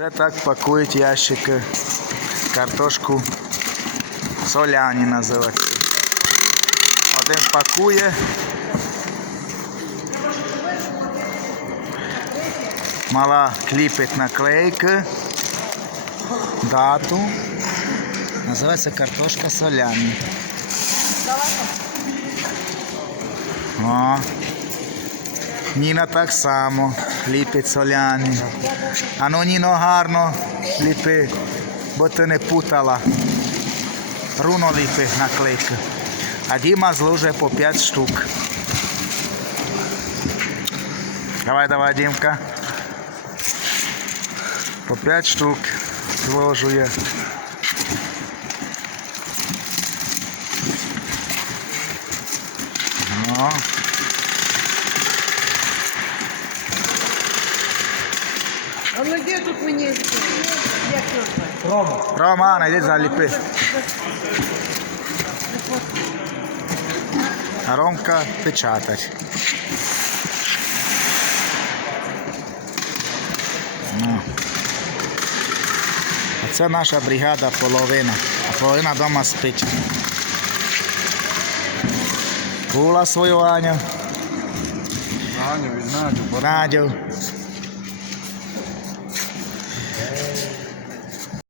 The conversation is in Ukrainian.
Це так пакують ящики. Картошку соляні називається. Один пакує. Мала кліпить наклейки. Дату. Називається картошка соляні. О. Ніна так само ліпить соляні. А ну Ніно гарно ліпи, бо ти не путала. Руно ліпи наклейки. А Діма зложить по 5 штук. Давай, давай, Дімка. По 5 штук зложує. Ну. А ну де тут мені? Як його звати? Романа, йди заліпи. А Ромка печатать. Ну. А це наша бригада половина. А половина вдома спить. Була свою Аню, Аню, від Надю, Надю.